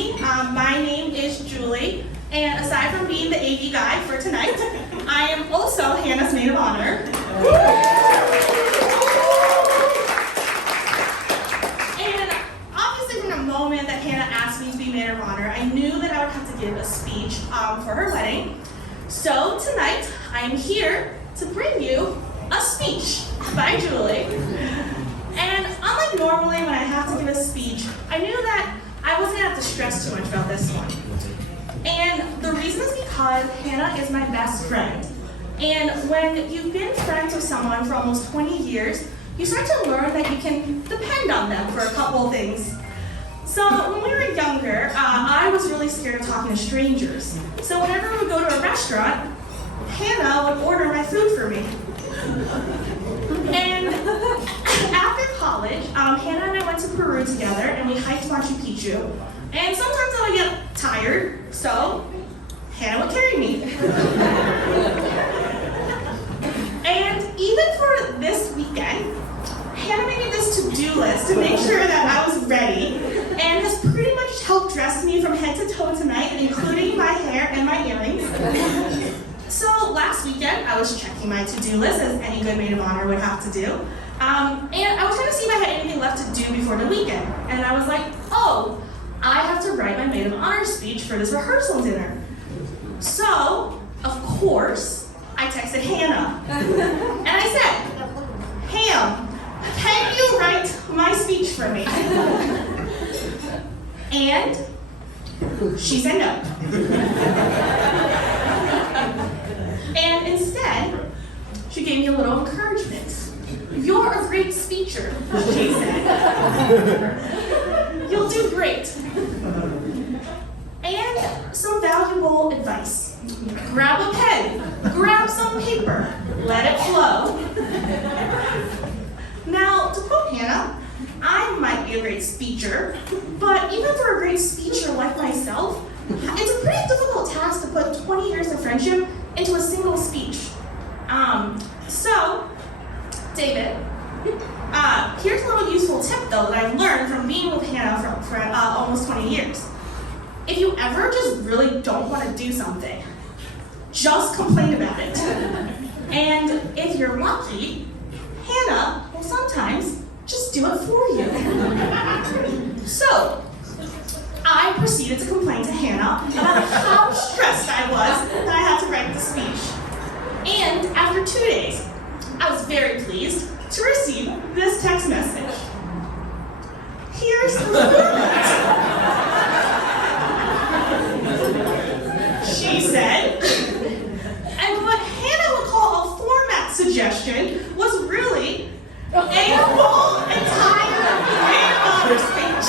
me. My name is Julie, and aside from being the AV guy for tonight, I am also Hannah's maid of honor. And obviously from the moment that Hannah asked me to be maid of honor, I knew that I would have to give a speech for her wedding. So tonight, I am here to bring you a speech by Julie. And unlike normally when I have to give a speech, I knew that I wasn't going to have to stress too much about this one. And the reason is because Hannah is my best friend. And when you've been friends with someone for almost 20 years, you start to learn that you can depend on them for a couple of things. So when we were younger, I was really scared of talking to strangers. So whenever we would go to a restaurant, Hannah would order my food for me. And after college, Hannah and I went to Peru together and we hiked Machu Picchu. And sometimes I would get tired, so Hannah would carry me. And even for this weekend, Hannah made me this to-do list to make sure that I was ready, and has pretty much helped dress me from head to toe tonight, including my hair and my earrings. So last weekend, I was checking my to-do list, as any good maid of honor would have to do. And I was trying to see if I had anything left to do before the weekend. And I was like, oh, I have to write my maid of honor speech for this rehearsal dinner. So, of course, I texted Hannah. And I said, Ham, can you write my speech for me? And she said no. And instead, she gave me a little encouragement. You're a great speaker, she said. You'll do great. And some valuable advice. Grab a pen, grab some paper, let it flow. Now, to quote Hannah, I might be a great speaker, but even for a great speaker like myself, it's a pretty difficult task to put 20 years of friendship into a single speech. So, David, here's a little useful tip though that I've learned from being with Hannah for almost 20 years. If you ever just really don't want to do something, just complain about it. And if you're lucky, Hannah will sometimes just do it for you. So, I proceeded to complain to Hannah about how stressed I was that I had to write the speech. And after 2 days, I was very pleased to receive this text message. Here's the format. She said, and what Hannah would call a format suggestion was really a full, entire maid of honor speech.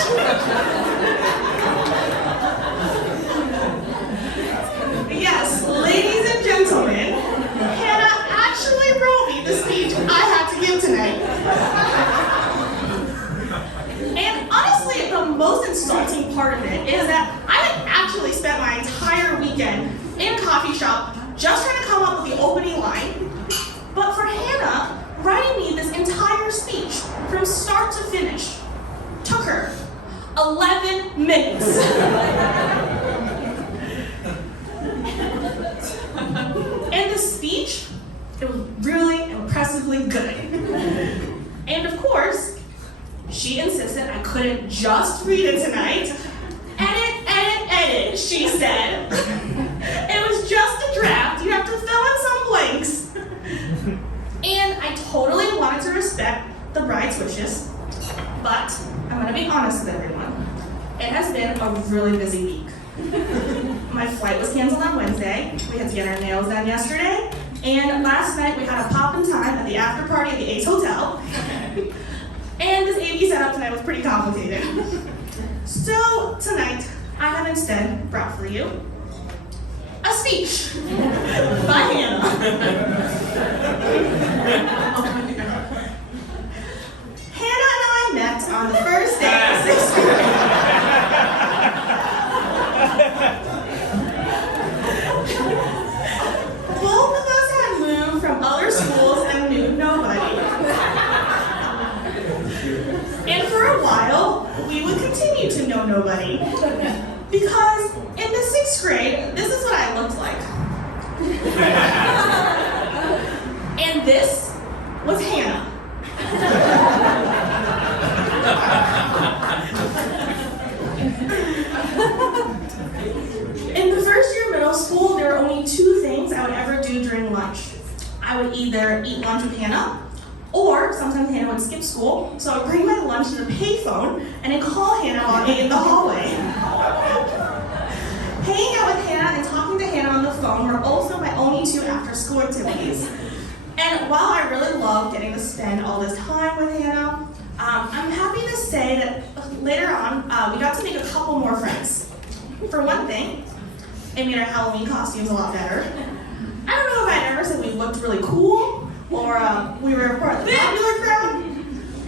Yes, ladies and gentlemen, Hannah actually wrote me the speech I had to give tonight. And honestly, the most insulting part of it is that I had actually spent my entire weekend in a coffee shop just trying to come up with the opening line. But for Hannah, writing me this entire speech from start to finish took her 11 minutes. And the speech, it was really impressively good. And of course, she insisted I couldn't just read it tonight. Edit, she said. It was just a draft, you have to fill in some blanks. And I totally wanted to respect the bride's wishes, but I'm gonna be honest with everyone. It has been a really busy week. My flight was canceled on Wednesday, we had to get our nails done yesterday, and last night we had a poppin' time at the after party at the Ace Hotel. And this AV setup tonight was pretty complicated. So tonight, I have instead brought for you a speech by Hannah. Hannah and I met on the first day of 6th grade. Both of us had moved from other schools and knew nobody. And for a while, we would continue to know nobody. Because in the 6th grade, this is what I looked like. And this was Hannah. In the first year of middle school, there were only 2 things I would ever do during lunch. I would either eat lunch with Hannah, or sometimes Hannah would skip school, so I would bring my lunch to the payphone and then call Hannah while I ate in the hallway. Hanging out with Hannah and talking to Hannah on the phone were also my only 2 after-school activities. And while I really loved getting to spend all this time with Hannah, I'm happy to say that later on, we got to make a couple more friends. For one thing, it made our Halloween costumes a lot better. I don't know if I'd ever said we looked really cool, or we were part of the popular crowd,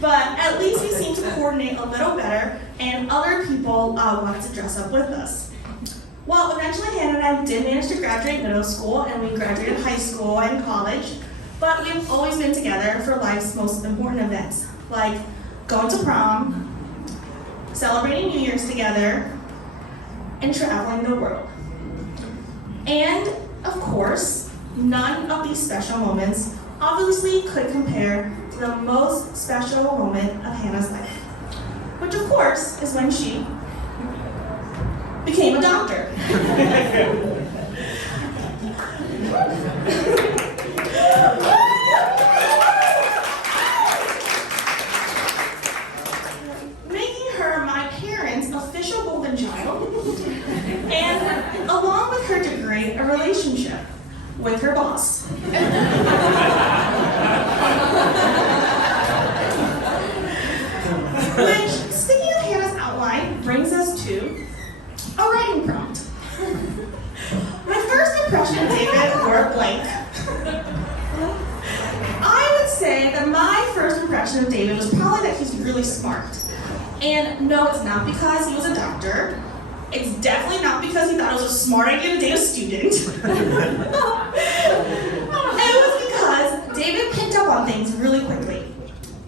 but at least we seemed to coordinate a little better, and other people wanted to dress up with us. Well, eventually Hannah and I did manage to graduate middle school, and we graduated high school and college, but we've always been together for life's most important events, like going to prom, celebrating New Year's together, and traveling the world. And, of course, none of these special moments obviously could compare to the most special moment of Hannah's life, which, of course, is when she became a doctor. Making her my parents' official golden child, and along with her degree, a relationship with her boss. Which, speaking of Hannah's outline, brings us to a writing prompt. My first impression of David were blank. I would say that my first impression of David was probably that he's really smart. And no, it's not because he was a doctor. It's definitely not because he thought it was a smart idea to date a student. It was because David picked up on things really quickly.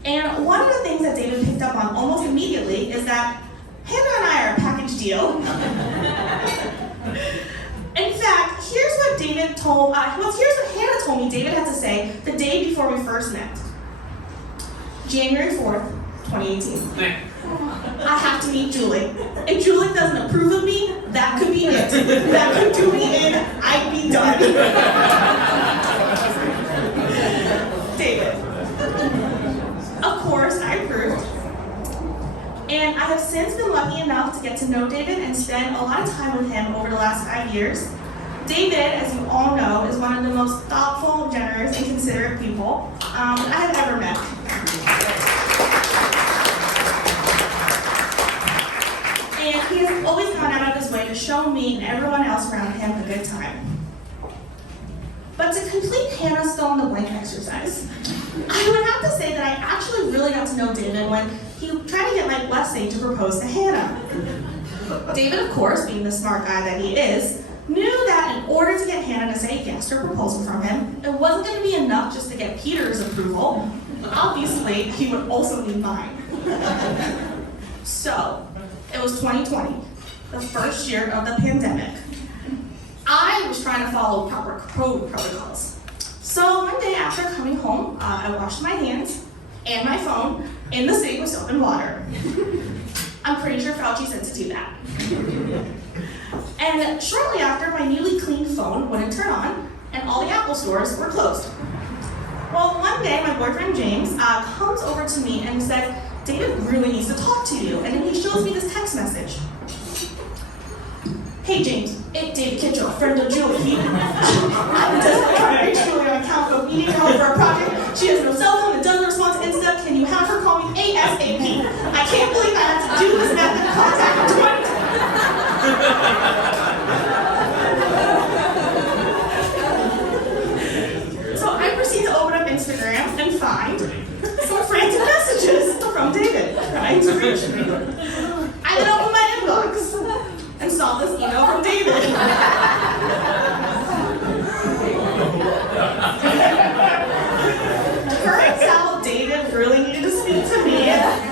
And one of the things that David picked up on almost immediately is that Hannah and I are a package deal. In fact, here's what Hannah told me David had to say the day before we first met. January 4th, 2018. I have to meet Julie. If Julie doesn't approve of me, that could be it. That could do me in, I'd be done. David. Of course, I approved. And I have since been lucky enough to get to know David and spend a lot of time with him over the last 5 years. David, as you all know, is one of the most thoughtful, generous, and considerate people I have ever met. And he has always gone out of his way to show me and everyone else around him a good time. But to complete Hannah's fill in the blank exercise, I would have to say that I actually really got to know David when he tried to get my blessing to propose to Hannah. David, of course, being the smart guy that he is, knew that in order to get Hannah to say yes to a proposal from him, it wasn't going to be enough just to get Peter's approval. Obviously, he would also need mine. So, it was 2020, the first year of the pandemic. I was trying to follow proper COVID protocols. So one day after coming home, I washed my hands and my phone in the sink with soap and water. I'm pretty sure Fauci said to do that. And shortly after, my newly cleaned phone wouldn't turn on, and all the Apple stores were closed. Well, one day, my boyfriend James comes over to me and said, "David really needs to talk to you." And then he shows me this text message. "Hey James, it's David Kitchell, friend of Julie. I'm just trying to reach Julie on account of needing help for a project. She has no cell phone and doesn't respond to Insta. Can you have her call me ASAP? I can't believe I have to do this method of contact in 20." So I proceed to open up Instagram and find some frantic messages from David trying to reach me. I then open my inbox and saw this email from David. Turns out David really needed to speak to me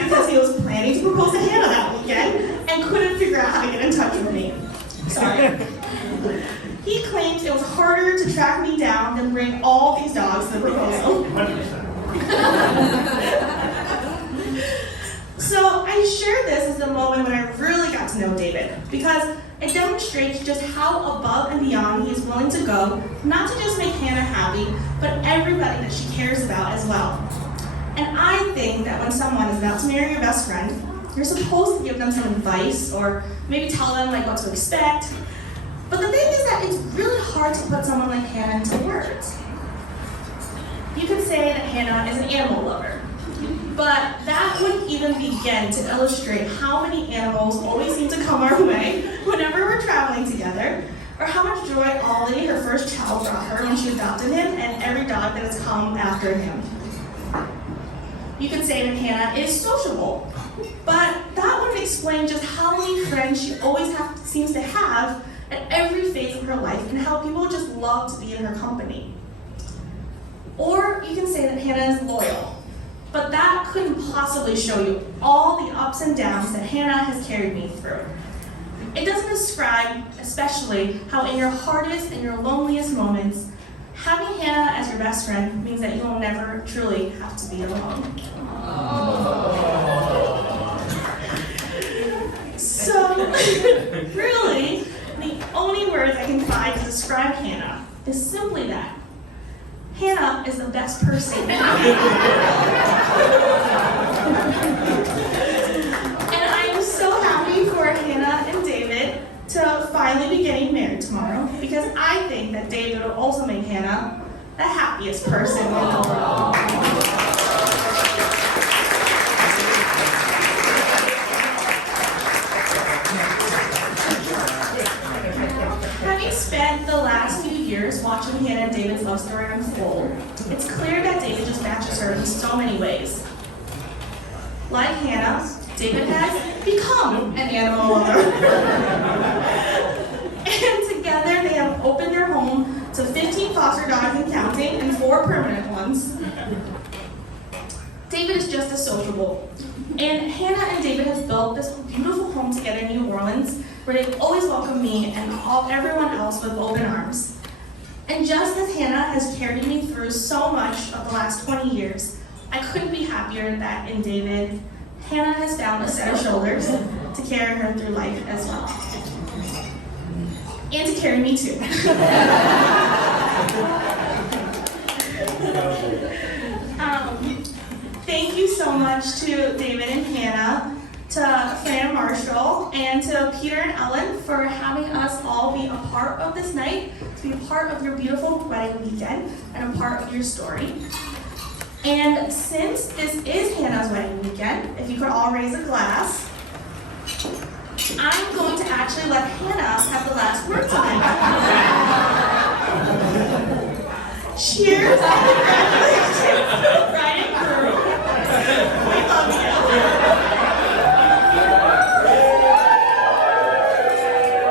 because he was planning to propose to Hannah that weekend and couldn't figure out how to get in touch with me. Sorry. He claims it was harder to track me down than bring all these dogs to the proposal. 100%. So I share this as the moment when I really got to know David, because it demonstrates just how above and beyond he is willing to go, not to just make Hannah happy, but everybody that she cares about as well. And I think that when someone is about to marry your best friend, you're supposed to give them some advice, or maybe tell them like what to expect. But the thing is that it's really hard to put someone like Hannah into words. You could say that Hannah is an animal lover, but that wouldn't even begin to illustrate how many animals always seem to come our way whenever we're traveling together, or how much joy Ollie, her first child, brought her when she adopted him, and every dog that has come after him. You could say that Hannah is sociable, but that wouldn't explain just how many friends she always seems to have at every phase of her life, and how people just love to be in her company. Or you can say that Hannah is loyal, but that couldn't possibly show you all the ups and downs that Hannah has carried me through. It doesn't describe, especially, how in your hardest and your loneliest moments, having Hannah as your best friend means that you will never truly have to be alone. So, really, the only words I can find to describe Hannah is simply that. Hannah is the best person. And I am so happy for Hannah and David to finally be getting married tomorrow, because I think that David will also make Hannah the happiest person in the world. Having spent the last few years watching Hannah and David's love story unfold, it's clear that David just matches her in so many ways. Like Hannah, David has become an animal lover. And together they have opened their home to 15 foster dogs and counting, and 4 permanent ones. David is just as sociable. And Hannah and David have built this beautiful home together in New Orleans, where they've always welcomed me and everyone else with open arms. And just as Hannah has carried me through so much of the last 20 years, I couldn't be happier that in David, Hannah has found a set of shoulders to carry her through life as well. And to carry me too. Thank you so much to David and Hannah, to Fran and Marshall, and to Peter and Ellen for having us all be a part of this night, to be a part of your beautiful wedding weekend, and a part of your story. And since this is Hannah's wedding weekend, if you could all raise a glass, I'm going to actually let Hannah have the last word tonight. Cheers!